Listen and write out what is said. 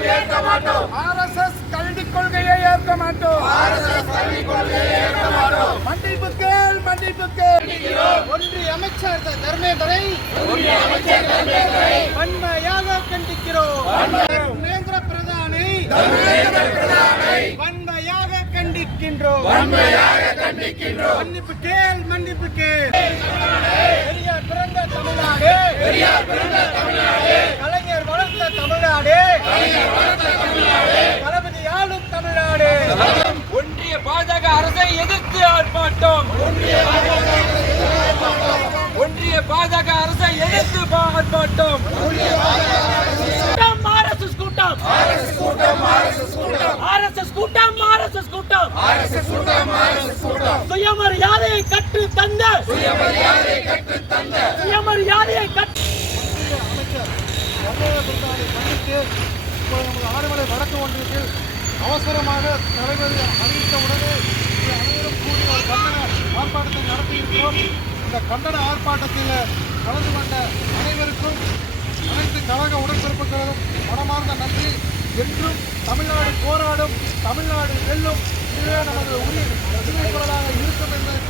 RSS கல்விக் கொள்கையை ஏற்க மாட்டோம் மன்னிப்பு கேள் மன்னிப்பு கேள். ஒன்றிய அமைச்சர் த- தர்மேந்திரை. வன்மையாக கண்டிக்கிறோம். தர்மேந்திர பிரதானை. வன்மையாக கண்டிக்கின்றோம். மன்னிப்பு கேள் மன்னிப்பு கேள். பெரியார் பிறந்த தமிழ்நாடு. கலைஞர் வளர்த்த தமிழ்நாடு தளபதி ஆளும் தமிழ்நாடு ஒன்றிய பாஜக அரசை எதிர்த்து ஆர்ப்பாட்டம். ஒன்றிய பாஜக அரசை எதிர்த்து ஆர்ப்பாட்டம். ஆர்எஸ்எஸ் கூட்டம். ஆர்எஸ்எஸ் கூட்டம் ஆர்எஸ்எஸ் கூட்டம். சுயமரியாதையை கற்று தந்த. சுயமரியாதையை கற்று அமைச்சர் கண்டித்து இப்போது நமது ஆடுமலை வடக்கு ஒன்றியத்தில் அவசரமாக தலைவர் அறிவித்த உடனே அனைவரும் கூடிய ஒரு கண்டன ஆர்ப்பாட்டத்தை நடத்தியிருக்கிறோம். இந்த கண்டன ஆர்ப்பாட்டத்தில் கலந்து கொண்ட அனைவருக்கும் அனைத்து கழக உடன்பிறப்புகளும் மனமார்ந்த நன்றி. என்றும் தமிழ்நாடு போராடும் தமிழ்நாடு வெல்லும் இதுவே நமது உயிர் உரிமை குரலாக இருக்கும் என்பதை